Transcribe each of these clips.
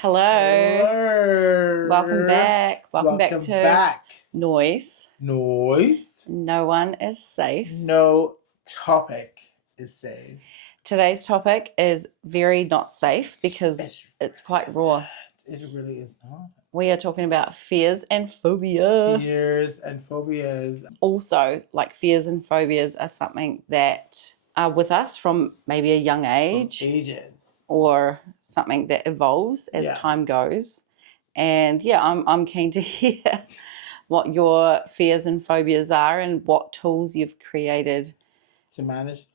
Hello. Welcome back. Welcome back Welcome to back. NOIS. NOIS. No one is safe. No topic is safe. Today's topic is very not safe because it's quite raw. It really is not. We are talking about fears and phobia. Fears and phobias. Also, like fears and phobias are something that are with us from maybe a young age. From ages. Or something that evolves as time goes. And I'm keen to hear what your fears and phobias are and what tools you've created to manage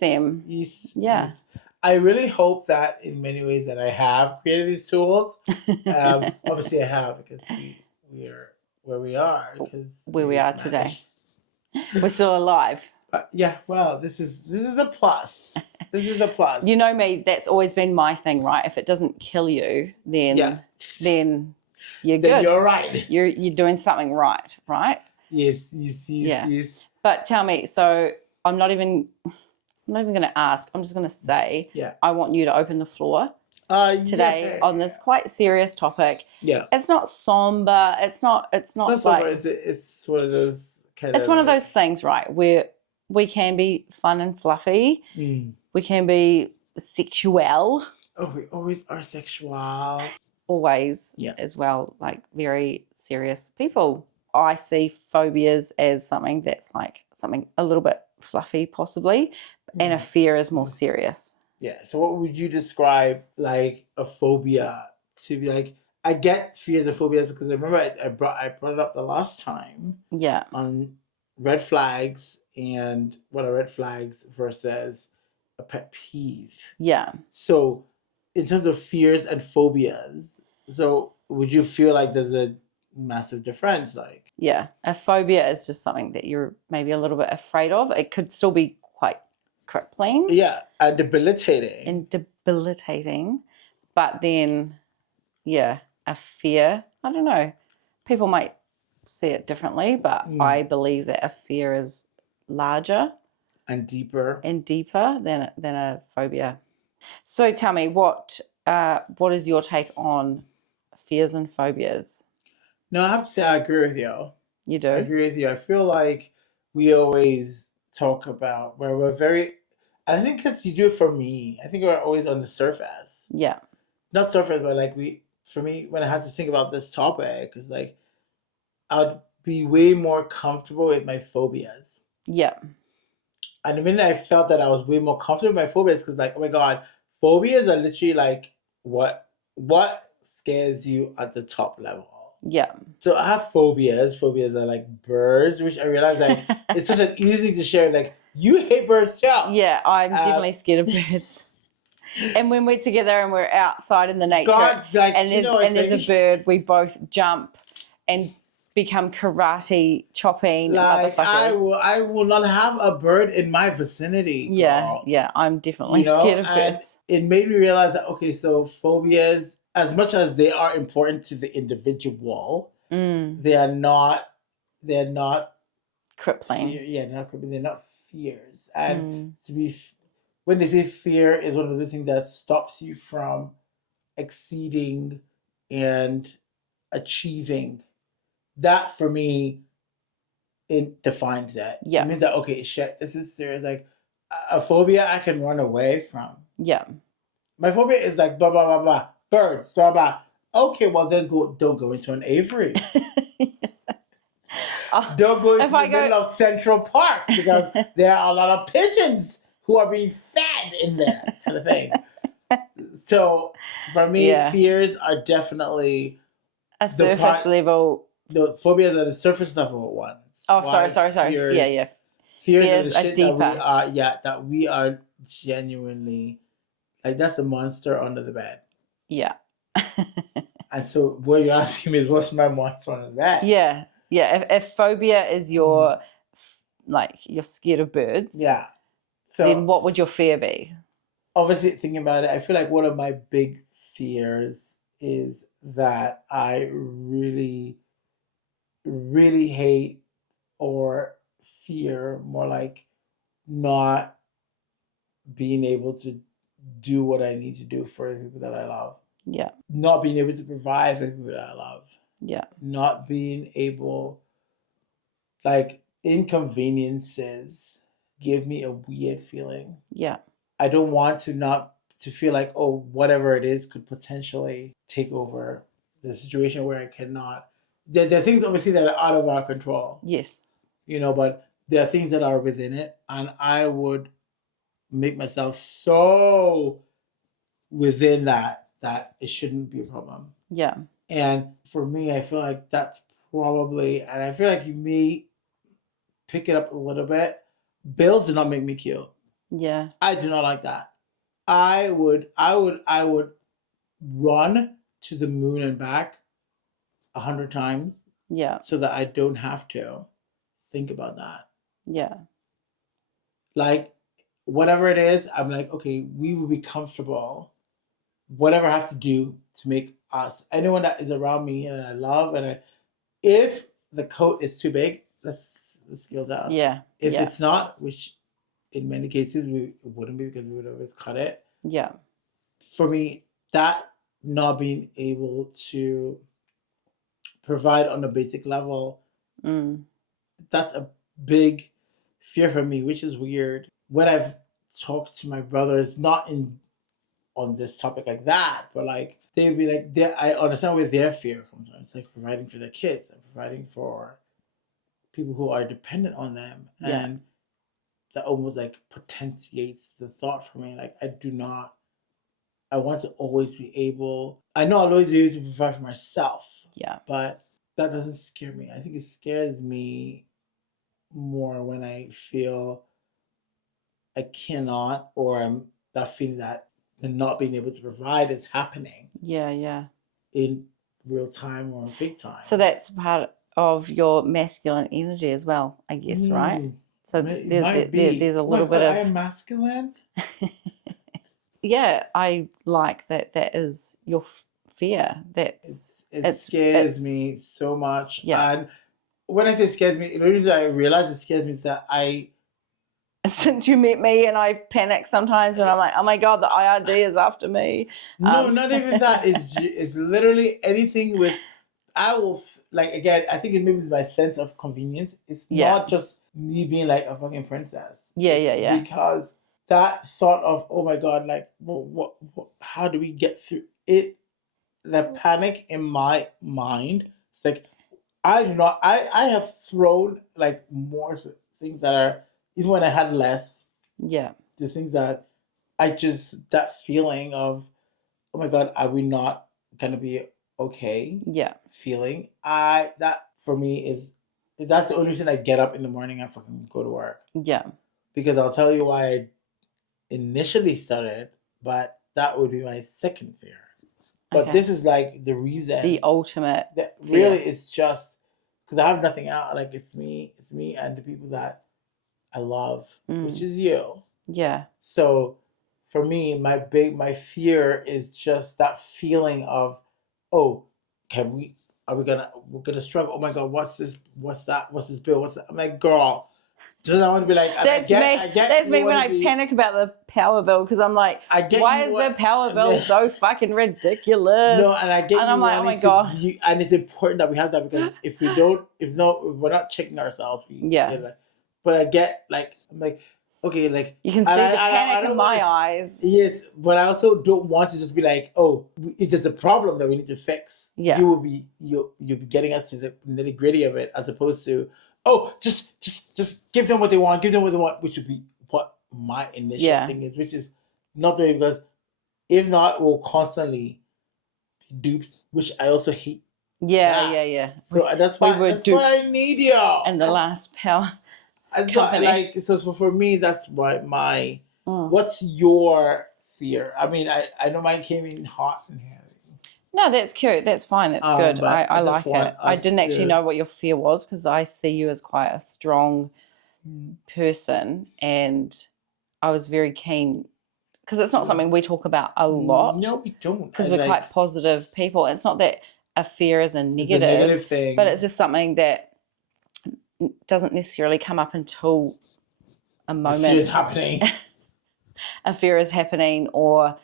them. Yes, yeah. Yes. I really hope that in many ways that I have created these tools. Obviously I have because we are where we are. Where we are today. We're still alive. Well, this is a plus. This is a plus. You know me, that's always been my thing, right? If it doesn't kill you, then you're good. Then you're right. You're doing something right? Yes. But tell me, so I'm not even going to ask. I'm just going to say, I want you to open the floor today on this quite serious topic. Yeah, it's not somber. It's not like somber. It's one of those. It's one of those things, right? Where we can be fun and fluffy. We can be sexual. Oh, we always are sexual. Always, as well, like very serious people. I see phobias as something that's like something a little bit fluffy, possibly, and a fear is more serious. Yeah. So, what would you describe like a phobia to be like? I get fears and phobias because I remember I brought it up the last time. Yeah. On red flags and what are red flags versus a pet peeve. Yeah. So, in terms of fears and phobias, so would you feel like there's a massive difference? Like, yeah, a phobia is just something that you're maybe a little bit afraid of. It could still be quite crippling. Yeah, and debilitating. But then, a fear, I don't know. People might see it differently, but I believe that a fear is larger and deeper than a phobia. So tell me, what is your take on fears and phobias? No, I have to say I agree with you. You do? I agree with you. I feel like we always talk about where we're very, I think because you do it for me, I think we're always on the surface. Yeah. Not surface, but like for me, when I have to think about this topic, it's like I'd be way more comfortable with my phobias. Yeah. And the minute I felt that I was way more comfortable with my phobias, because like, oh my God, phobias are literally like what scares you at the top level. Yeah. So I have phobias. Phobias are like birds, which I realize like it's such an easy thing to share. Like, you hate birds too. Yeah, I'm definitely scared of birds. And when we're together and we're outside in the nature and there's a bird, we both jump and become karate chopping like motherfuckers. I will not have a bird in my vicinity. Girl. Yeah, I'm definitely scared of birds. It made me realize that so phobias, as much as they are important to the individual, they're not crippling. They're not crippling. They're not fears. And when they say fear, is one of the things that stops you from exceeding and achieving. That for me, it defines that. Yeah. It means that shit, this is serious. Like a phobia I can run away from. Yeah. My phobia is like blah blah blah blah birds blah blah. Okay, well then don't go into an aviary. Don't go into the middle of Central Park because there are a lot of pigeons who are being fed in there, kind of thing. So for me, fears are definitely a surface level. The phobias are the surface level ones. Oh, sorry. Fears, Fears are the shit deeper. That we are genuinely like. That's the monster under the bed. Yeah. And so what you're asking me is, what's my monster under the bed? Yeah. If phobia is your like you're scared of birds. Yeah. So then what would your fear be? Obviously, thinking about it, I feel like one of my big fears is that I really, really hate or fear, more like not being able to do what I need to do for the people that I love. Yeah. Not being able to provide for the people that I love. Yeah. Not being able, like, inconveniences give me a weird feeling. Yeah. I don't want to feel like, oh, whatever it is could potentially take over the situation where I cannot. There are things obviously that are out of our control. Yes. But there are things that are within it, and I would make myself so within that it shouldn't be a problem. Yeah. And for me, I feel like that's probably, and I feel like you may pick it up a little bit. Bills do not make me cute. Yeah. I do not like that. I would run to the moon and back 100 times. Yeah. So that I don't have to think about that. Yeah. Like, whatever it is, I'm like, okay, we will be comfortable. Whatever I have to do to make us, anyone that is around me and I love, if the coat is too big, let's scale down. Yeah. If it's not, which in many cases it wouldn't be because we would always cut it. Yeah. For me, that not being able to provide on a basic level, that's a big fear for me, which is weird. When I've talked to my brothers, not on this topic like that, but like they'd be like, I understand where their fear comes from. It's like providing for their kids and providing for people who are dependent on them. Yeah. And that almost like potentiates the thought for me. Like, I want to always be able, I know I'll always be able to provide for myself. Yeah. But that doesn't scare me. I think it scares me more when I feel I cannot, or I'm that feeling that the not being able to provide is happening. Yeah. Yeah. In real time or in fake time. So that's part of your masculine energy as well, I guess, right? So there's a little bit of. I am masculine. Yeah, I like that. That is your fear. It scares me so much. Yeah. And when I say scares me, the reason I realize it scares me is that since you met me and I panic sometimes when I'm like, oh my God, the IRD is after me. No, not even that. It's literally anything with, I will, like, again, I think it maybe my sense of convenience. It's not just me being like a fucking princess. Yeah. Because that thought of, oh my God, like, what how do we get through it? The panic in my mind, it's like, I have thrown like more things that are, even when I had less. Yeah. The things that that feeling of, oh my God, are we not gonna be okay? Yeah. Feeling. That for me that's the only reason I get up in the morning and fucking go to work. Yeah. Because I'll tell you why I initially started, but that would be my second fear. But this is like the reason. The ultimate. That really is just because I have nothing out. Like, it's me and the people that I love, which is you. Yeah. So for me, my fear is just that feeling of, oh, we're gonna struggle. Oh my God, what's this? What's that? What's this bill? What's that? I'm like, girl, just I want to be like, that's me. That's me when I panic about the power bill, because I'm like, why is the power bill so fucking ridiculous? No, and I get, and I'm like, oh my God. And it's important that we have that, because if we're not checking ourselves. But I get, like, I'm like, okay, like, you can see the panic in my eyes. Yes, but I also don't want to just be like, oh, if there's a problem that we need to fix, you'll be getting us to the nitty gritty of it, as opposed to, oh, just give them what they want, which would be what my initial thing is, which is not the way, because if not, we'll constantly be duped, which I also hate. Yeah. So that's why I need you. And the last power company. So for me, that's why what's your fear? I mean, I know mine came in hot and heavy. No, that's cute. That's fine. That's good. I like it. I didn't actually know what your fear was, because I see you as quite a strong person, and I was very keen, because it's not something we talk about a lot. No, we don't. Because we're quite positive people. It's not that a fear is a negative thing, but it's just something that doesn't necessarily come up until a moment. A fear is happening. A fear is happening, or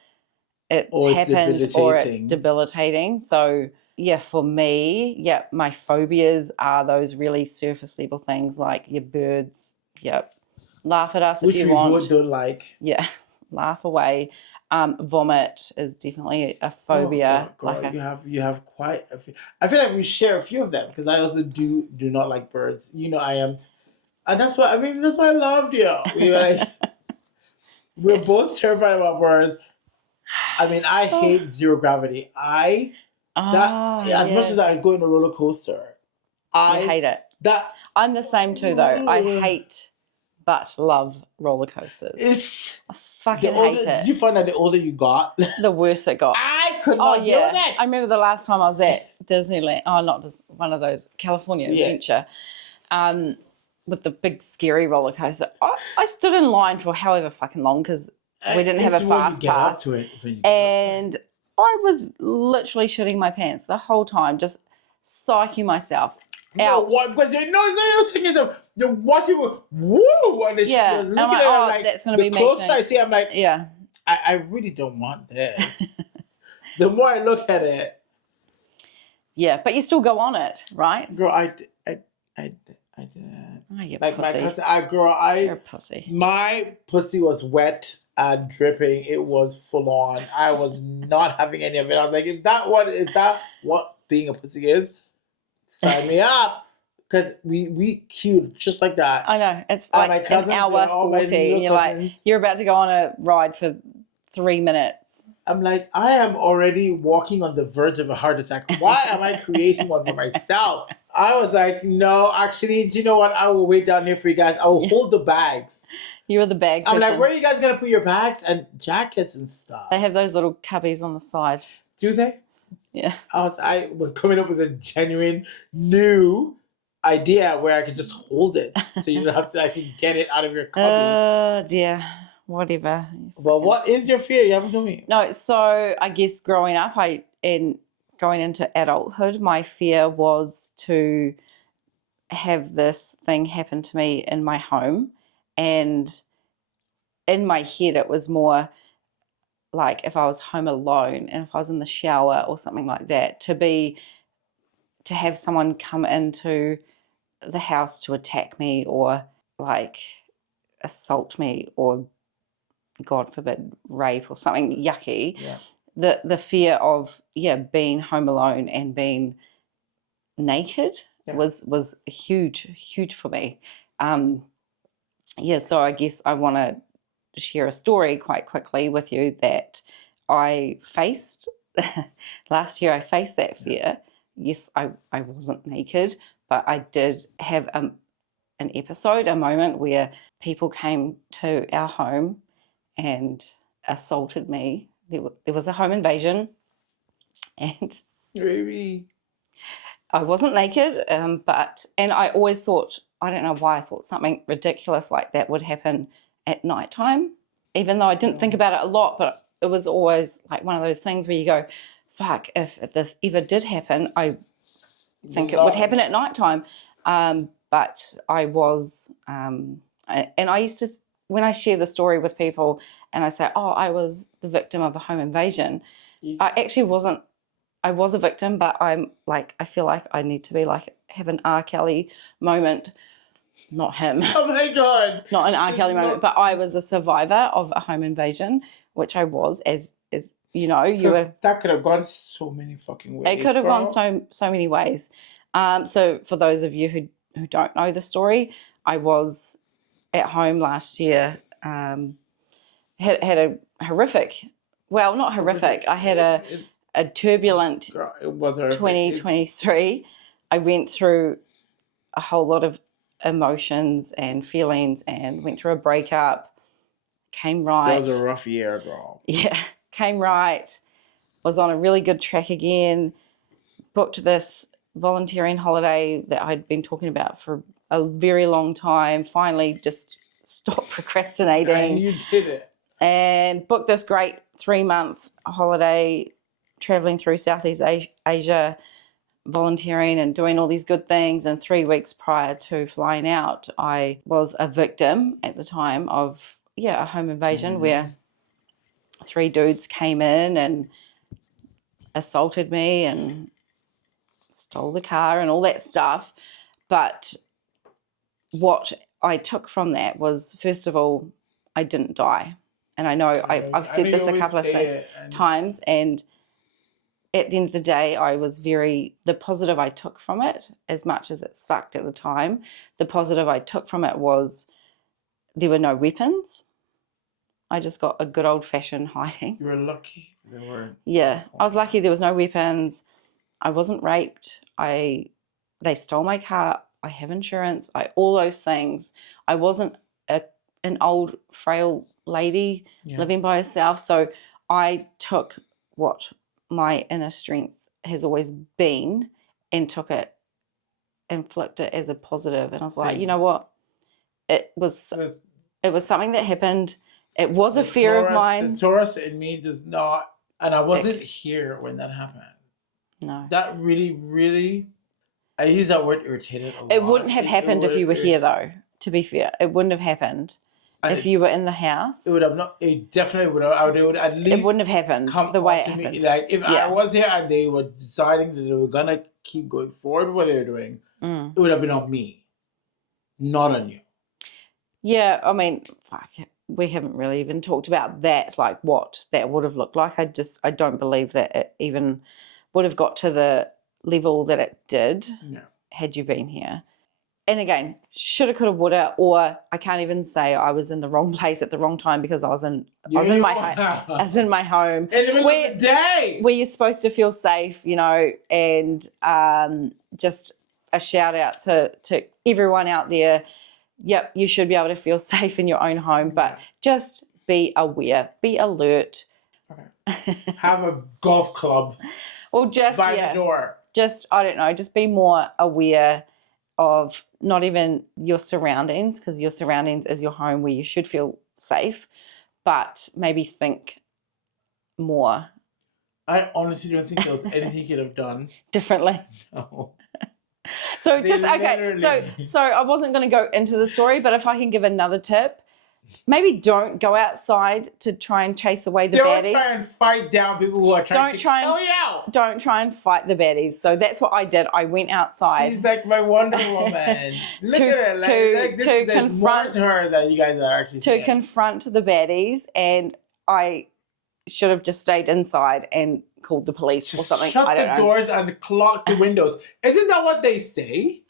it's or it's happened or it's debilitating. debilitating. So yeah, for me, yeah, my phobias are those really surface level things like your birds. Yep. Laugh at us Which if you we want. both don't like. Yeah. Laugh away. Vomit is definitely a phobia. Oh, girl, you have quite a few. I feel like we share a few of them because I also do not like birds. You know, I am, and that's why that's why I loved you. We're both terrified about birds. I mean, I hate zero gravity. As much as I go in a roller coaster, I hate it. I'm the same too, though. I hate but love roller coasters. I fucking hate it. Did you find that the older you got, the worse it got? I could not deal with it. I remember the last time I was at Disneyland. Oh, not just one of those California Adventure, with the big scary roller coaster. I stood in line for however fucking long because we didn't have a fast pass, and I was literally shitting my pants the whole time, just psyching myself out. What? Because you're thinking yourself, you're watching, woo, and looking at it, like, that's going to be me. The closer I see, I'm like, yeah, I really don't want this. The more I look at it, yeah, but you still go on it, right? Girl, I did. Oh, you're like pussy. my cousin, you're a pussy. My pussy was wet and dripping. It was full on. I was not having any of it. I was like, is that what being a pussy is? Sign me up. Because we queued just like that. I know. It's like an hour 40 and you're like, you're about to go on a ride for 3 minutes. I'm like, I am already walking on the verge of a heart attack. Why am I creating one for myself? I was like, no, actually, do you know what? I will wait down here for you guys. I will hold the bags. You were the bag person. I'm like, where are you guys going to put your bags and jackets and stuff? They have those little cubbies on the side. Do they? Yeah. I was coming up with a genuine new idea where I could just hold it so you don't have to actually get it out of your cubby. Oh, dear. Whatever. Well, what is your fear? You haven't told me. No, so I guess growing up and going into adulthood, my fear was to have this thing happen to me in my home. And in my head, it was more like if I was home alone and if I was in the shower or something like that, to have someone come into the house to attack me or like assault me or God forbid rape or something yucky. Yeah. The fear of being home alone and being naked was huge for me. So I guess I want to share a story quite quickly with you that I faced last year. I faced that fear. Yes, I wasn't naked, but I did have an episode, a moment where people came to our home and assaulted me. There was a home invasion, and Baby, I wasn't naked, and I always thought, I don't know why I thought something ridiculous like that would happen at nighttime, even though I didn't think about it a lot, but it was always like one of those things where you go, fuck, if this ever did happen, I think it would happen at nighttime. But I was, and I used to, when I share the story with people and I say, oh, I was the victim of a home invasion, I actually wasn't. I was a victim, but I'm like, I feel like I need to be like, have an R. Kelly moment. Not him. Oh my God. Not an R. Kelly moment, but I was the survivor of a home invasion, which I was, as you know, that could have gone so many fucking ways. It could have gone so many ways. So for those of you who don't know the story, I was at home last year, had a horrific, well, not horrific. I had a turbulent 2023. I went through a whole lot of emotions and feelings and went through a breakup, came right. That was a rough year, girl. Yeah, came right, was on a really good track again, booked this volunteering holiday that I'd been talking about for a very long time, finally just stopped procrastinating. And you did it. And booked this great 3-month holiday, traveling through Southeast Asia, volunteering and doing all these good things. And 3 weeks prior to flying out, I was a victim at the time of a home invasion where 3 dudes came in and assaulted me and stole the car and all that stuff. But what I took from that was, first of all, I didn't die. And I know I've said this a couple of times, and at the end of the day, the positive I took from it, as much as it sucked at the time, the positive I took from it was there were no weapons. I just got a good old-fashioned hiding. You were lucky there weren't. Yeah, I was lucky there was no weapons. I wasn't raped. They stole my car. I have insurance. All those things. I wasn't an old, frail lady living by herself. So I took what my inner strength has always been and took it and flipped it as a positive. And I was like, you know what? It was something that happened. It was a fear of mine. The Taurus in me does not, and I wasn't here when that happened. No. That really, really, I use that word irritated a lot. It wouldn't have happened if you were here, though, to be fair. It wouldn't have happened if you were in the house. It would have not, it definitely would have, it would at least. It wouldn't have happened the way it happened. Like, if I was here and they were deciding that they were going to keep going forward with what they were doing, it would have been on me, not on you. Yeah, I mean, fuck, we haven't really even talked about that, like what that would have looked like. I don't believe that it even would have got to the level that it did had you been here. And again, shoulda, coulda, woulda, or I can't even say I was in the wrong place at the wrong time because I was in my home. In the middle of the day. Where you're supposed to feel safe, and just a shout out to everyone out there. Yep, you should be able to feel safe in your own home, but just be aware, be alert. Okay. Have a golf club or just by the door. Just, I don't know, just be more aware of not even your surroundings, because your surroundings is your home where you should feel safe, but maybe think more. I honestly don't think there was anything you could have done differently. No. So just, okay, so I wasn't going to go into the story, but if I can give another tip, maybe don't go outside to try and chase away the baddies. Don't try and fight down people who are trying to kill you out. Don't try and fight the baddies. So that's what I did. I went outside. She's like my Wonder Woman. Look at her. To confront her that you guys are actually saying. Confront the baddies, and I should have just stayed inside and called the police or something. Shut the doors and clock the windows. Isn't that what they say?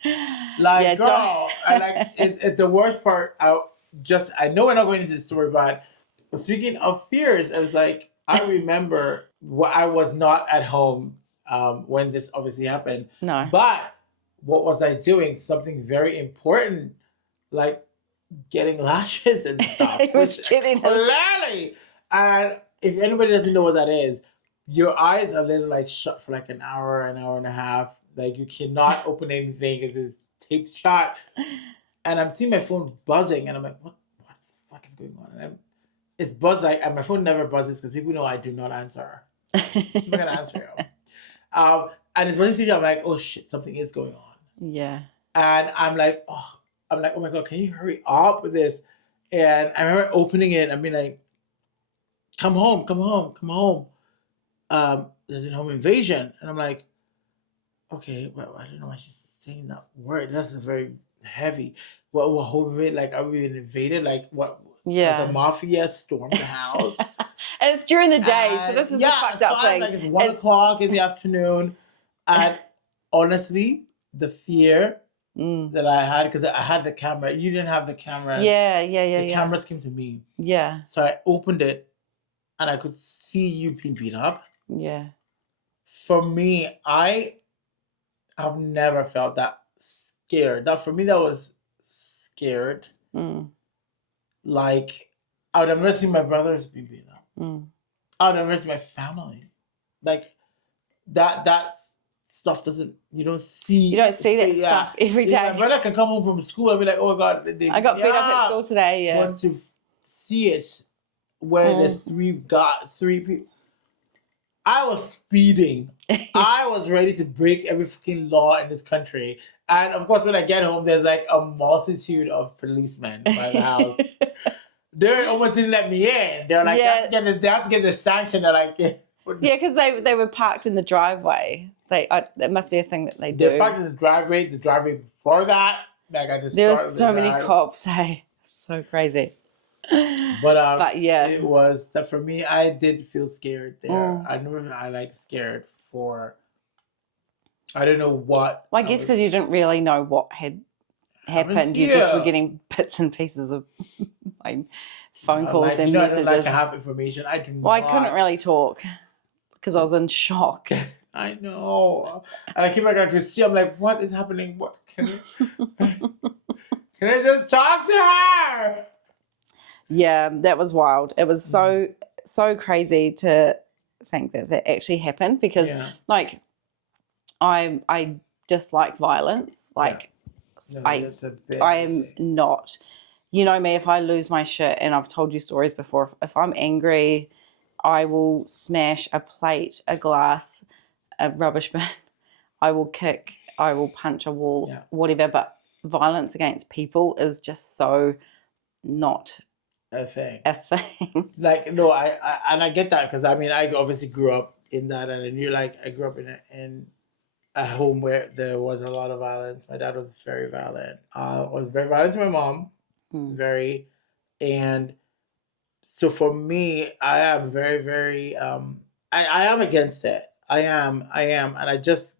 Like, girl, and like it's the worst part. I know we're not going into the story, but speaking of fears, I was like, I remember I was not at home when this obviously happened. No. But what was I doing? Something very important, like getting lashes and stuff. He was kidding. Clearly. And if anybody doesn't know what that is, your eyes are literally like shut for like an hour and a half. Like you cannot open anything. It is taped shut. And I'm seeing my phone buzzing, and I'm like, what the fuck is going on? And it's buzzing, and my phone never buzzes because people know I do not answer. I'm not going to answer you. And it's buzzing through, I'm like, oh shit, something is going on. Yeah. And I'm like, oh my God, can you hurry up with this? And I remember opening it and being like, come home. There's a home invasion. And I'm like, okay, well, I don't know why she's saying that word. That's very heavy. What home invasion? Like, are we being invaded? Like, what? Yeah. The mafia stormed the house. And it's during the day, so this is the fucked up thing. Like, it's 1 o'clock in the afternoon. And honestly, the fear that I had, because I had the camera. You didn't have the camera. Yeah. The cameras came to me. Yeah. So I opened it, and I could see you being beat up. Yeah. For me, I have never felt that scared. For me, that was scared. Like, I would have never seen my brothers be beaten up. I would have never seen my family. Like, that stuff you don't see that stuff every day. My brother can come home from school and be like, oh my God, I got beat up at school today. Yeah. Want to see it where there's three people. I was speeding. I was ready to break every fucking law in this country. And of course, when I get home, there's like a multitude of policemen by the house. they almost didn't let me in. They're like, Yeah. they have to get the sanction. They're like, Yeah, because they were parked in the driveway. That must be a thing that they do. They're parked in the driveway before that. Like I just there were so many cops. Hey, so crazy. But yeah, it was that for me. I did feel scared there. Mm. I never I like scared for. I don't know what. Well, I guess because you didn't really know what had happened. You just were getting bits and pieces of my phone calls and messages. I don't like to have information. I do not. Well, I couldn't really talk because I was in shock. I know. And I keep like I could see. I'm like, what is happening? What can I just talk to her? Yeah, that was wild. It was so crazy to think that actually happened because like I dislike violence. Like I am not. You know me, if I lose my shit, and I've told you stories before, if I'm angry, I will smash a plate, a glass, a rubbish bin. I will kick, I will punch a wall, whatever. But violence against people is just so not a thing. Like, no, I get that because I mean, I obviously grew up in that, and you're like, I grew up in a home where there was a lot of violence. My dad was very violent. Was very violent to my mom, very, and so for me, I am very, very. I am against it. I am, and I just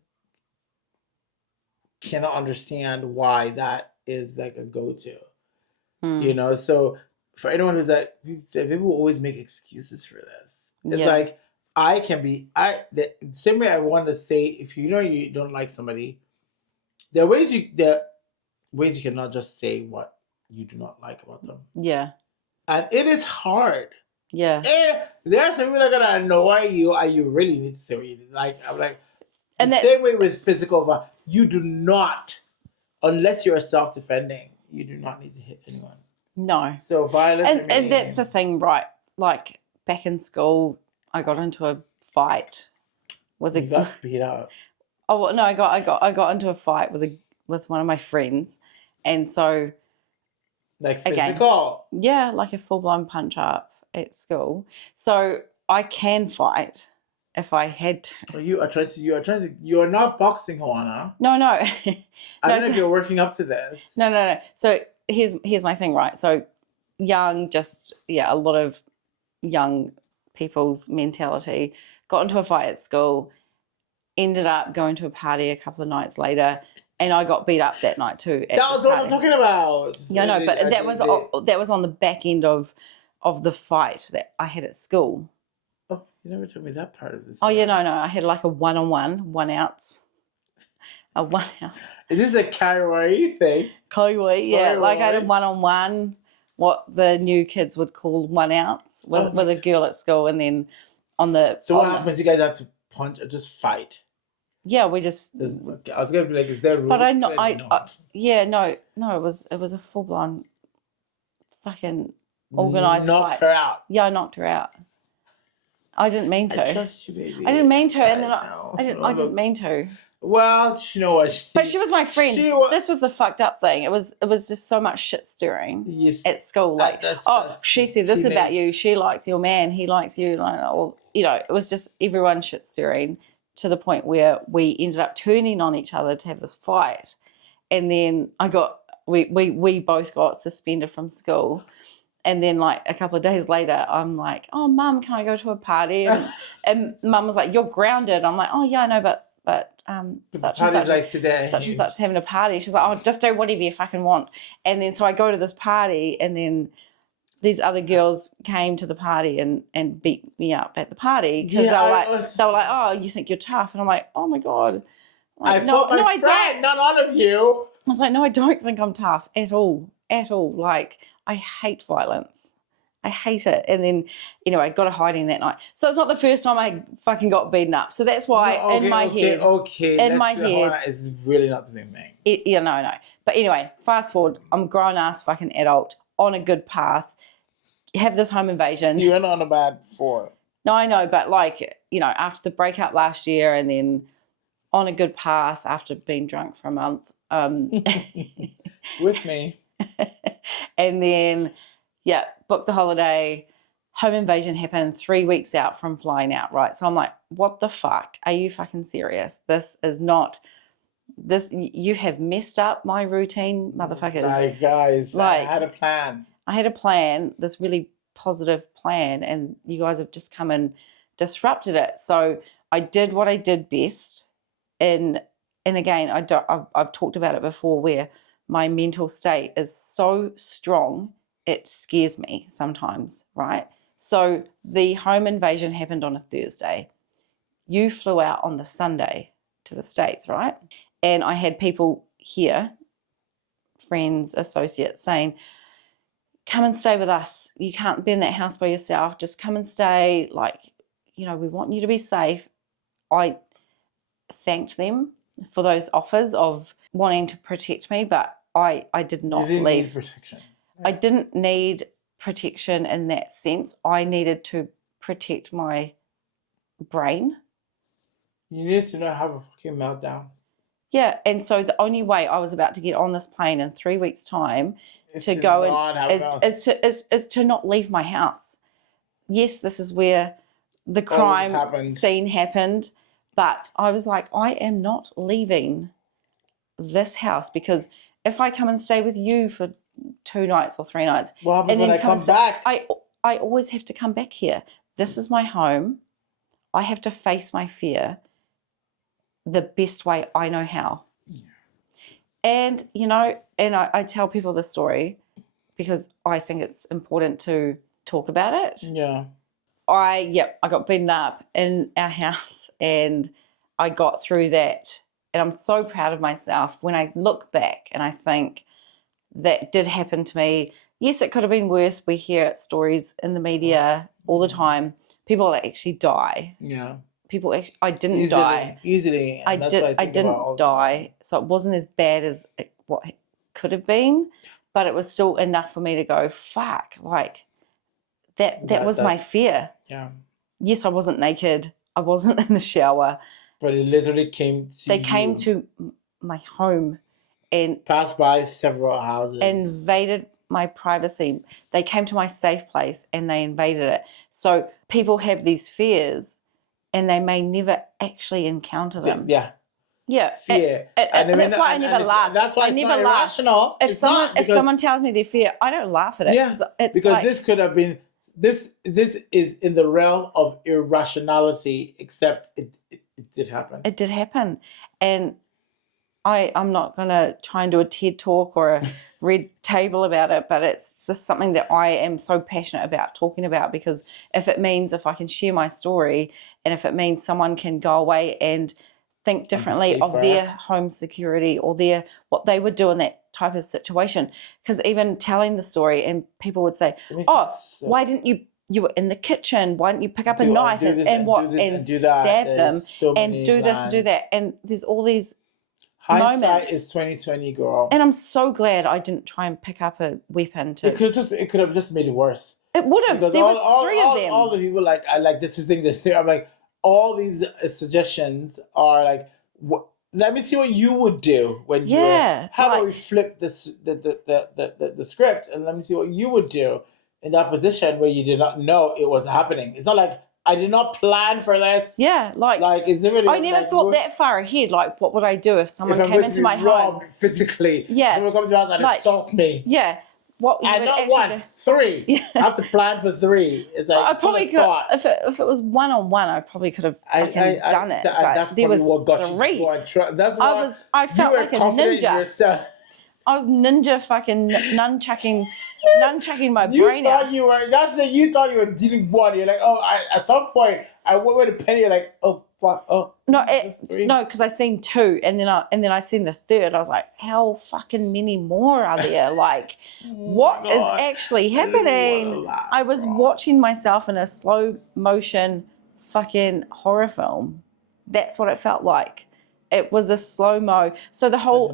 cannot understand why that is like a go-to. You know, so for anyone who's like, people always make excuses for this. It's like the same way I want to say, if you know you don't like somebody, there are ways you cannot just say what you do not like about them. Yeah. And it is hard. Yeah. And there are some people that are gonna annoy you, and you really need to say what you like. I'm like, and the same way with physical violence, you do not, unless you're self-defending, you do not need to hit anyone. No. So violence, and that's the thing, right? Like back in school, I got into a fight with you got beat up. Oh well, no, I got into a fight with one of my friends, and so like physical. Again, yeah, like a full-blown punch up at school. So I can fight if I had to. Well, you are not boxing, Hoana. No. I don't know if you're working up to this. No. So here's my thing, right? So young, a lot of young people's mentality. Got into a fight at school, ended up going to a party a couple of nights later, and I got beat up that night too. That was what I'm talking about. Yeah, no, but that was on the back end of the fight that I had at school. Oh, you never told me that part of this. Oh yeah, no. I had like a 1-on-1, 1 ounce. A 1 ounce. Is this a Kawaii thing? Kawaii, yeah. Like I had a 1-on-1, what the new kids would call 1 ounce with a girl at school, and then on the. So what happens? You guys have to punch or just fight? Yeah, we just. I was gonna be like, is there rules? But no. It was a full blown, fucking organized fight. Knocked her out. Yeah, I knocked her out. I didn't mean to. I trust you, baby. I didn't mean to, and then I didn't mean to. Well, you know what? But she was my friend. This was the fucked up thing. It was just so much shit stirring at school. Like, she said this about you. She likes your man. He likes you. Like, it was just everyone shit stirring to the point where we ended up turning on each other to have this fight, and then we both got suspended from school. And then, like, a couple of days later, I'm like, oh, Mum, can I go to a party? And Mum was like, you're grounded. I'm like, oh, yeah, I know, but such and such, like today. such and such is having a party. She's like, oh, just do whatever you fucking want. And then so I go to this party, and then these other girls came to the party and beat me up at the party because they were like, oh, you think you're tough? And I'm like, oh, my God. Like, I fought my friend, not all of you. I was like, no, I don't think I'm tough at all. Like, I hate violence. I hate it. And then, anyway, I got a hiding that night. So it's not the first time I fucking got beaten up. So that's why in my head. In my head. It's really not the same thing. No. But anyway, fast forward. I'm a grown-ass fucking adult on a good path. Have this home invasion. You're not on a bad for. No, I know. But like, after the breakup last year and then on a good path after being drunk for a month. With me. And then, Yeah, booked the holiday. Home invasion happened 3 weeks out from flying out, right? So I'm like, what the fuck? Are you fucking serious? This is not, you have messed up my routine, motherfuckers. Like, guys, I had a plan. I had a plan, this really positive plan, and you guys have just come and disrupted it. So I did what I did best. And again, I've talked about it before, where my mental state is so strong, it scares me sometimes, right? So the home invasion happened on a Thursday. You flew out on the Sunday to the States, right? And I had people here, friends, associates, saying, come and stay with us. You can't be in that house by yourself. Just come and stay. Like, we want you to be safe. I thanked them for those offers of wanting to protect me, but I did not leave. Need protection. I didn't need protection in that sense. I needed to protect my brain. You need to not have a fucking meltdown. Yeah, and so the only way I was about to get on this plane in 3 weeks' time is to not leave my house. Yes, this is where the crime scene happened, but I was like, I am not leaving this house, because if I come and stay with you for 2 nights or 3 nights, what happens when I come back? I always have to come back here. This is my home. I have to face my fear the best way I know how. Yeah. And, I tell people this story because I think it's important to talk about it. Yeah. I got beaten up in our house, and I got through that. And I'm so proud of myself when I look back and I think that did happen to me. Yes, it could have been worse. We hear stories in the media all the time. People actually die. Yeah. I didn't die. Easily. I didn't die. So it wasn't as bad as what it could have been, but it was still enough for me to go, fuck, like that was my fear. Yeah. Yes, I wasn't naked. I wasn't in the shower. But it literally came to They came to my home and passed by several houses. Invaded my privacy. They came to my safe place and they invaded it. So people have these fears and they may never actually encounter them. Yeah. Yeah. Fear. And that's why I never laugh. That's why it's not irrational. If someone tells me their fear, I don't laugh at it. Yeah. Because this could have been, this is in the realm of irrationality, except it did happen. It did happen. And I'm not going to try and do a TED talk or a red table about it, but it's just something that I am so passionate about talking about, because if I can share my story, and if it means someone can go away and think differently of their home security or what they would do in that type of situation. Because even telling the story, and people would say, why didn't you were in the kitchen, why didn't you pick up a knife and stab them and do this and do that? And there's all these hindsight moments. Is 2020, girl. And I'm so glad I didn't try and pick up a weapon. It could have just made it worse. It would have. Because there was 3 of them. All the people I like this thing, this thing. I'm like, all these suggestions are like, let me see what you would do when you. How about we flip the script, and let me see what you would do in that position where you did not know it was happening. It's not like, I did not plan for this. Yeah, is there really, I never thought that far ahead. Like, what would I do if someone came into my home physically? Yeah, someone comes to your house and assault me. Yeah, what? And not 1, 3. Yeah. I have to plan for 3. It's like, I probably could. If it was 1-on-1, I probably could have done it. That's there was what got 3. That's why I felt like a ninja. I was ninja fucking nunchucking my brain out. You thought you were dealing 1. You're like, at some point I went with a penny. You're like, oh fuck, no, because I seen 2, and then I seen the 3rd. I was like, how fucking many more are there? Like, what is actually happening? I was watching myself in a slow motion fucking horror film. That's what it felt like. It was a slow-mo. So the whole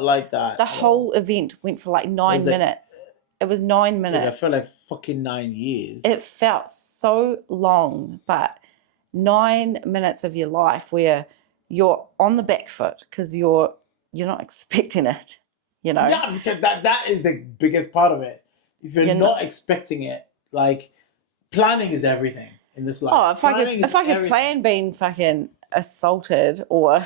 like that. The whole event went for like 9 minutes. It was 9 minutes. It felt like fucking 9 years. It felt so long, but 9 minutes of your life where you're on the back foot because you're not expecting it, Yeah, because that is the biggest part of it. if you're not expecting it, like planning is everything in this life. Oh, if I could plan being fucking assaulted or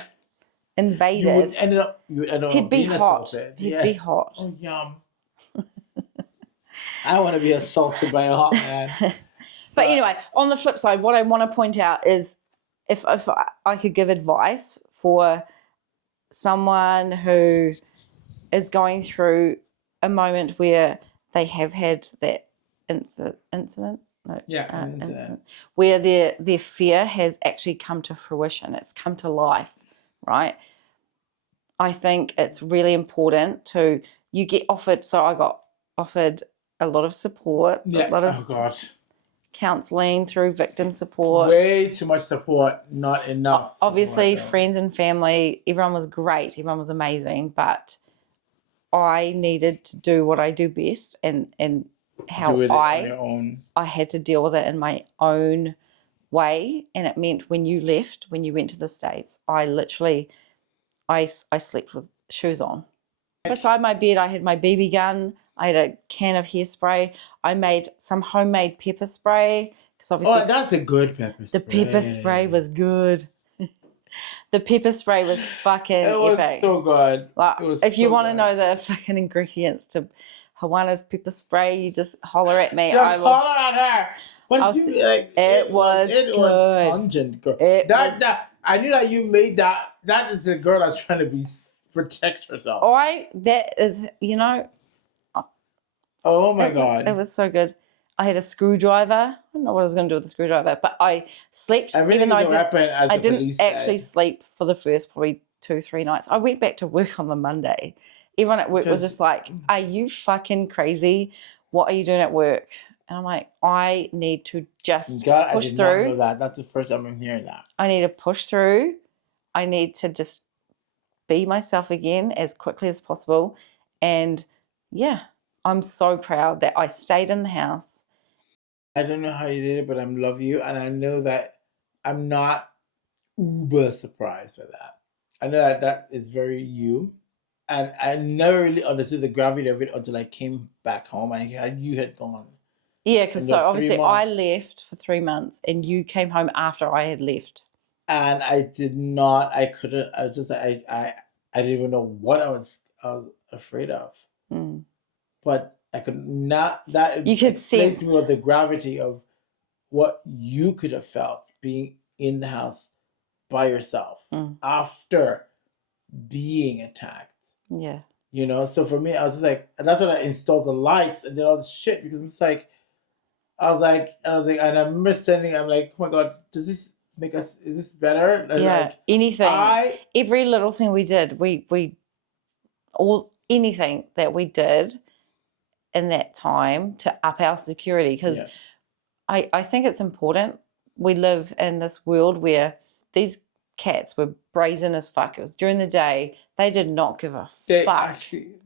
invaded, you would end up he'd be being hot. assaulted. He'd be hot. Oh, yum. I want to be assaulted by a hot man. But anyway, on the flip side, what I want to point out is if I could give advice for someone who is going through a moment where they have had that incident. No, incident where their fear has actually come to fruition. It's come to life, right? I think it's really important you get offered. So I got offered a lot of support, a lot of counselling through victim support. Way too much support, not enough. Obviously, friends and family, everyone was great, everyone was amazing, but I needed to do what I do best and how I had to deal with it in my own way. And it meant when you went to the States, I slept with shoes on. Beside my bed, I had my BB gun. I had a can of hairspray. I made some homemade pepper spray. Obviously, that's a good pepper spray. The pepper spray was good. The pepper spray was fucking epic. It was so good. Like, if you want to know the fucking ingredients to Hoana's pepper spray, you just holler at me. Holler at her. It was pungent, girl. I knew that you made that. That is a girl that's trying to protect herself. Oh my God. It was so good. I had a screwdriver. I don't know what I was going to do with the screwdriver, but I slept. Even though I didn't actually sleep for the first probably 2-3 nights. I went back to work on the Monday. Everyone at work was just like, "Are you fucking crazy? What are you doing at work?" And I'm like, I need to just push through. I did not know that. That's the first time I'm hearing that. I need to push through. I need to just be myself again as quickly as possible. And yeah, I'm so proud that I stayed in the house. I don't know how you did it, but I love you. And I know that I'm not uber surprised by that. I know that is very you. And I never really understood the gravity of it until I came back home and you had gone. Yeah, because so obviously I left for 3 months and you came home after I had left. And I couldn't, I was just, I didn't even know what I was afraid of. Mm. But I could not, you could sense to me the gravity of what you could have felt being in the house by yourself after being attacked. Yeah. You know, so for me, I was just like, and that's when I installed the lights and did all this shit because I'm just like, I was like, and I remember I'm like, oh my God, does this make us, is this better? Yeah, like, anything. Every little thing we did, anything that we did in that time to up our security, because I think it's important. We live in this world where these cats were brazen as fuck. It was during the day. They did not give a fuck.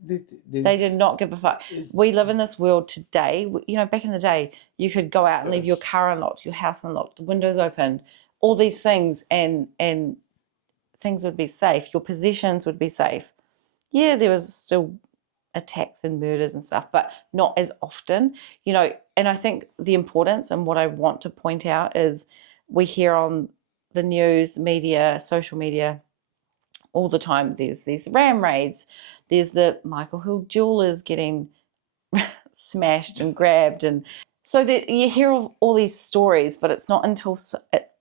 They did not give a fuck. We live in this world today. You know, back in the day, you could go out and leave your car unlocked, your house unlocked, the windows open, all these things, and things would be safe. Your possessions would be safe. Yeah, there was still attacks and murders and stuff, but not as often. You know, and I think the importance and what I want to point out is we hear on the news, the media, social media, all the time, there's these ram raids, there's the Michael Hill jewelers getting smashed and grabbed, and so that you hear all these stories, but it's not until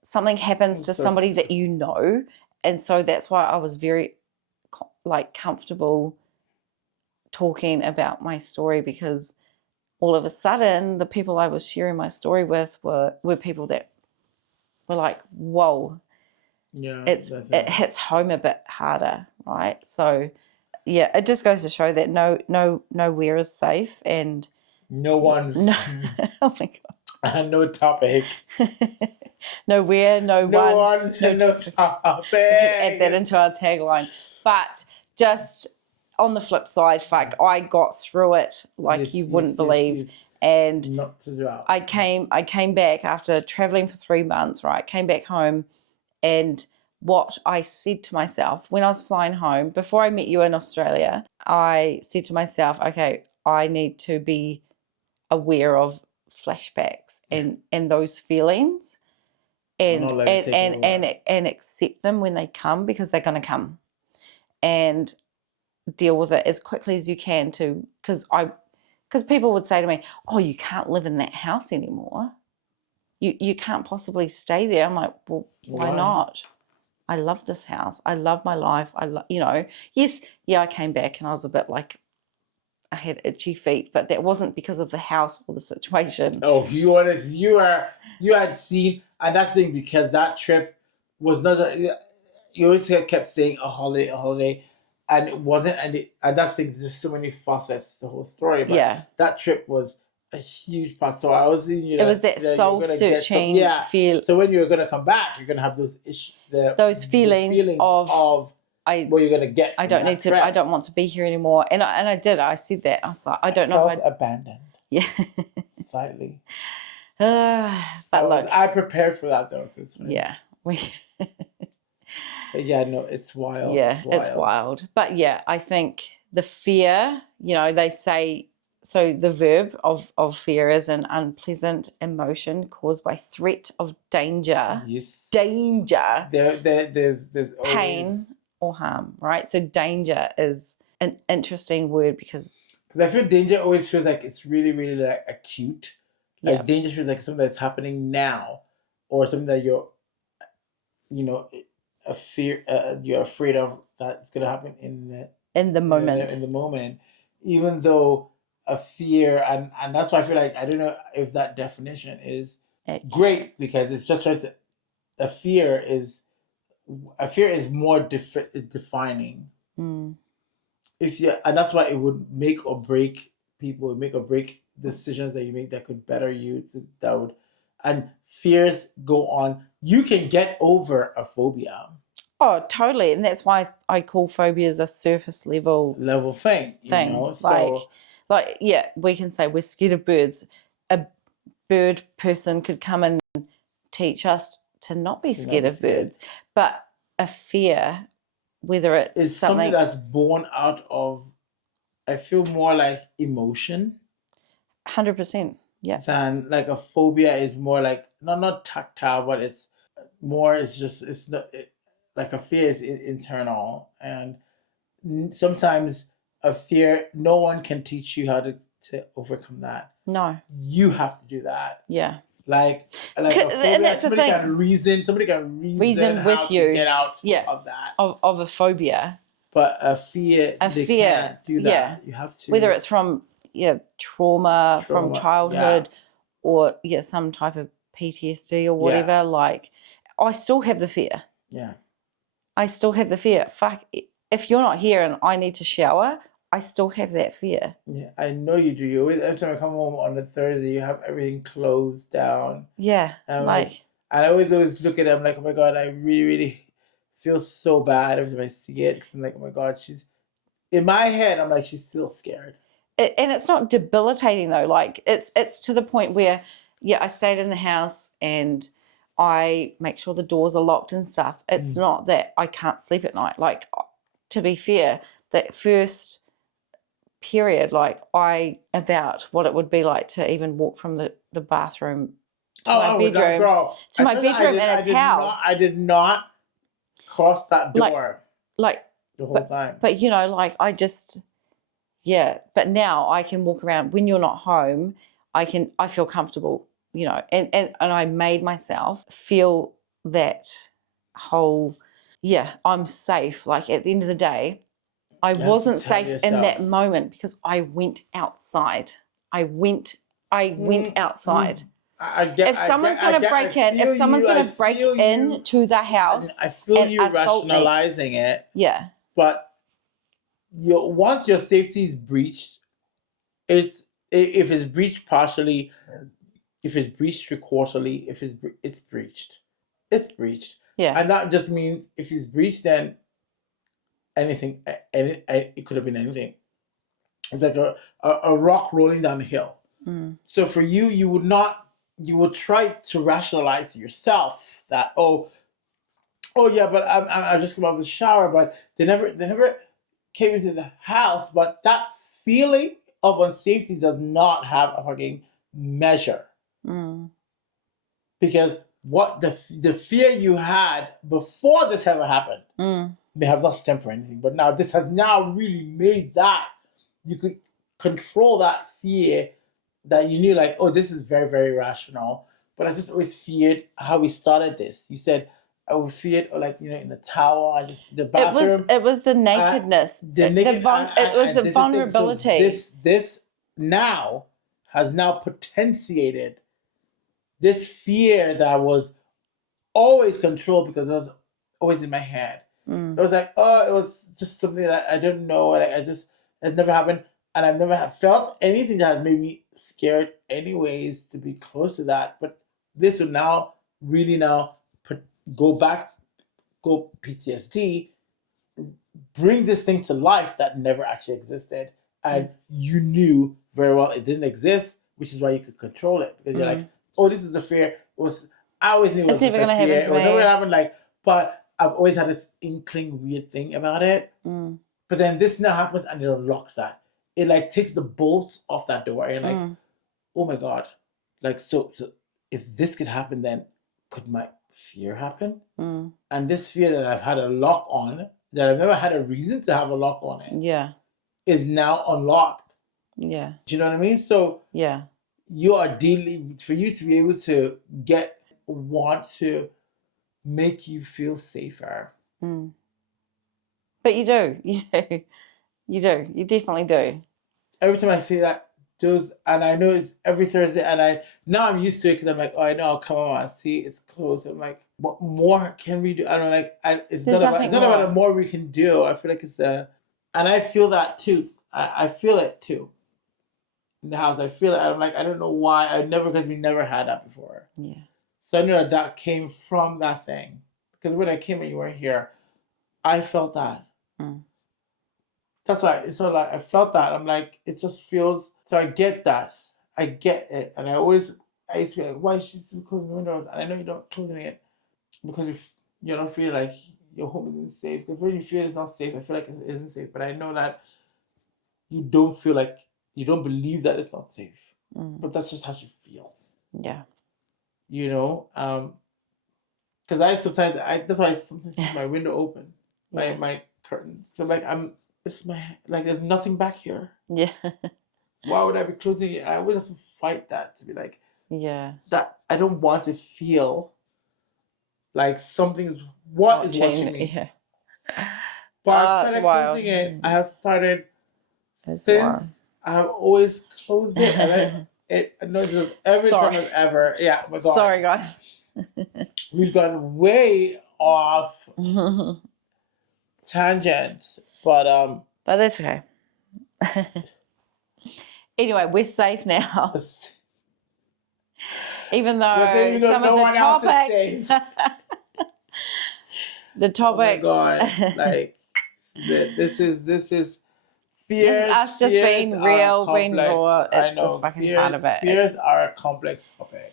something happens to somebody that you know. And so that's why I was very comfortable talking about my story, because all of a sudden the people I was sharing my story with were people that were like, whoa, it hits home a bit harder, right? So yeah, it just goes to show that nowhere is safe, and no one. No, oh my God. No topic. Nowhere, no one. No topic. Add that into our tagline. But just on the flip side, fuck, I got through it like you wouldn't believe. And not to doubt. I came back after traveling for 3 months, right? Came back home, and what I said to myself when I was flying home, before I met you in Australia, I said to myself, okay, I need to be aware of flashbacks and those feelings, and accept them when they come, because they're going to come, and deal with it as quickly as you can, because people would say to me, oh, you can't live in that house anymore. You can't possibly stay there. I'm like, well, why not? I love this house. I love my life. Yes, I came back and I was a bit like, I had itchy feet, but that wasn't because of the house or the situation. Oh, you had seen, and that's the thing, because that trip was not you always kept saying a holiday, and it wasn't, and that's the thing, there's so many facets to the whole story, but that trip was a huge part. So I was seeing it was that soul searching feel. So when you're gonna come back, you're gonna have those feelings of what you're gonna get. I don't need to. I don't want to be here anymore. And I did. I said that. I was like, I don't know if I abandoned. Yeah, slightly. But I prepared for that though. So But yeah, no, it's wild. Yeah, it's wild. But yeah, I think the fear. They say. So the verb of fear is an unpleasant emotion caused by threat of danger. Yes. Danger. There's pain or harm, right? So danger is an interesting word because I feel danger always feels like it's really, really like acute. Like danger feels like something that's happening now, or something that you're afraid of that's gonna happen in the moment. In the moment, even though a fear, and that's why I feel like I don't know if that definition is great, because it's just trying to. A fear is more defining. Mm. And that's why it would make or break people, make or break decisions that you make that could better you. And fears go on. You can get over a phobia. Oh, totally. And that's why I call phobias a surface level thing. So, we can say we're scared of birds. A bird person could come and teach us to not be scared of birds. But a fear, whether it's something that's born out of, I feel more like emotion. 100%. Yeah. Than like a phobia is more like not tactile, but it's not like a fear is internal, and sometimes a fear, no one can teach you how to overcome that. No, you have to do that. Yeah, like a phobia, somebody can reason with you to get out of that of a phobia. But a fear, can't do that. Yeah, you have to. Whether it's from trauma from childhood, or some type of PTSD or whatever. Like, I still have the fear. Yeah, I still have the fear. Fuck, if you're not here and I need to shower, I still have that fear. Yeah, I know you do. You always, every time I come home on a Thursday, you have everything closed down. Yeah, I always look at them like, oh my God, I really, really feel so bad every time I see it. Because I'm like, oh my God, she's in my head. I'm like, she's still scared. And it's not debilitating though. Like, it's to the point where, I stayed in the house and I make sure the doors are locked and stuff. It's not that I can't sleep at night. Like, to be fair, that first period, like, about what it would be like to even walk from the bathroom to my bedroom. To my bedroom, and it's hell. I did not cross that door. Like the whole time. But I just, but now I can walk around when you're not home. I feel comfortable, and I made myself feel that whole, I'm safe. Like, at the end of the day, I wasn't safe in that moment because I went outside. I went outside. If someone's going to break in to the house, I feel you rationalizing it. Yeah. But once your safety is breached, if it's breached partially, if it's breached three-quarterly, it's breached. It's breached. Yeah. And that just means if it's breached, then anything, it could have been anything. It's like a rock rolling down the hill. Mm. So for you, you would try to rationalize to yourself that, oh yeah, but I just come out of the shower, but they never came into the house. But that feeling of unsafety does not have a fucking measure. Because what the fear you had before this ever happened may have not stemmed for anything, but now this has now really made that you could control that fear that you knew, like, oh, this is very, very rational. But I just always feared how we started this. You said I would fear it, or like, in the tower, the bathroom. It was the nakedness. It was the vulnerability. So this now has now potentiated this fear that was always controlled because it was always in my head. It was like, oh, it was just something that I don't know. Like, it's never happened. And I've never felt anything that has made me scared anyways to be close to that. But this will now really go PTSD, bring this thing to life that never actually existed. And you knew very well it didn't exist, which is why you could control it. Because you're like, oh, this is the fear. I always knew it was never going to happen to me. It was never going to happen. Like, but I've always had this inkling weird thing about it. But then this now happens and it unlocks that. It like takes the bolts off that door and like, oh my God. Like, so if this could happen, then could my fear happen? And this fear that I've had a lock on, that I've never had a reason to have a lock on it, is now unlocked. Yeah. Do you know what I mean? So you are dealing, for you to be able to want to make you feel safer. But you do. You definitely do. Every time I say that, and I know it's every Thursday, and now I'm used to it because I'm like, oh, I know, I'll come on, see, it's close. I'm like, what more can we do? I don't like. It's not about the more we can do. I feel like it's and I feel that too. I feel it too. In the house, I feel it. I'm like, I don't know why. Because we never had that before. Yeah. So I knew that came from that thing. Because when I came and you weren't here, I felt that. That's why it's not like I felt that. I'm like, it just feels. So I get that. I get it. And I used to be like, why is she still closing the windows? And I know you're not closing it because you don't feel like your home isn't safe. Because when you feel it's not safe, I feel like it isn't safe. But I know that you don't feel like, you don't believe that it's not safe. But that's just how she feels. Yeah. Because that's why I sometimes keep my window open, my curtains. So like there's nothing back here. Yeah. Why would I be closing it? I always have to fight that to be like, that I don't want to feel like something is watching me. Yeah. But I started closing it. I have started since I have always closed it. And I know just every time I've ever. Yeah, my God. Sorry, guys. We've gone way off tangent, but that's okay. Anyway, we're safe now. Even though some of the topics, oh my God, like this is fears. This is us just being real, being raw. It's just fucking part of it. Fears are a complex topic.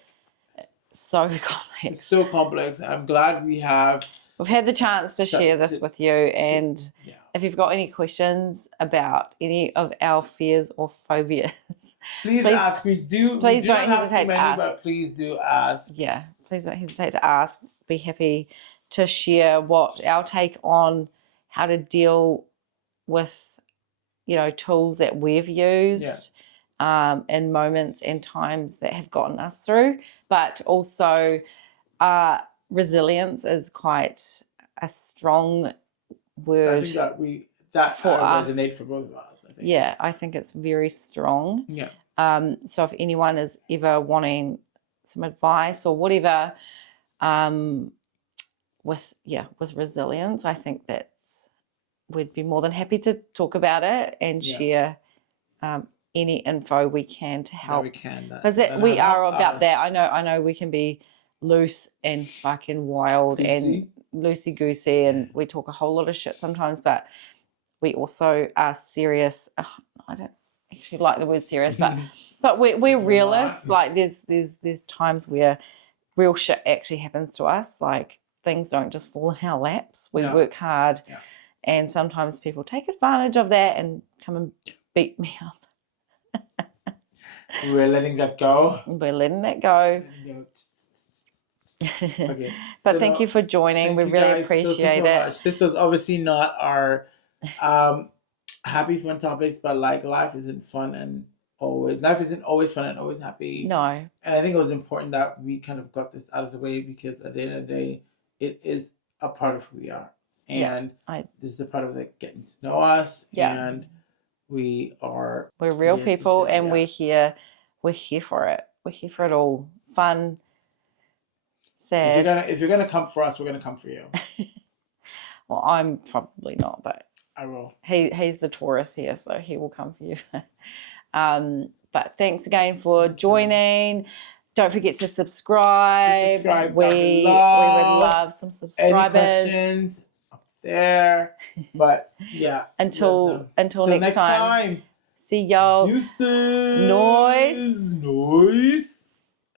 So complex. It's so complex. I'm glad we've had the chance to share this with you. And if you've got any questions about any of our fears or phobias, please ask me. Please don't hesitate to ask. But please do ask. Yeah, please don't hesitate to ask. Be happy to share what our take on how to deal with, tools that we've used. In moments and times that have gotten us through, but also resilience is quite a strong word. I think that for us resonate for both of us. I think. Yeah, I think it's very strong. Yeah. So if anyone is ever wanting some advice or whatever, with resilience, I think we'd be more than happy to talk about it and share any info we can to help. We can. Because we are about that. I know we can be loose and fucking wild and loosey-goosey and we talk a whole lot of shit sometimes, but we also are serious. I don't actually like the word serious, but we're realists. Like there's times where real shit actually happens to us. Like things don't just fall in our laps. We work hard and sometimes people take advantage of that and come and beat me up. We're letting that go. We're letting that go. Okay. But so thank you for joining. We really appreciate it. Much. This was obviously not our happy fun topics, but like life isn't fun and life isn't always fun and always happy. No. And I think it was important that we kind of got this out of the way, because at the end of the day, it is a part of who we are. And this is a part of getting to know us. Yeah. And we're real people, and we're here for it. We're here for it all. Fun, sad. If you're gonna come for us, we're gonna come for you. Well, I'm probably not, but I will. He's the Taurus here, so he will come for you. But thanks again for joining. Don't forget to subscribe. We would love some subscribers. Any questions up there? But yeah. Until next time. See y'all. Deuces. NOIS.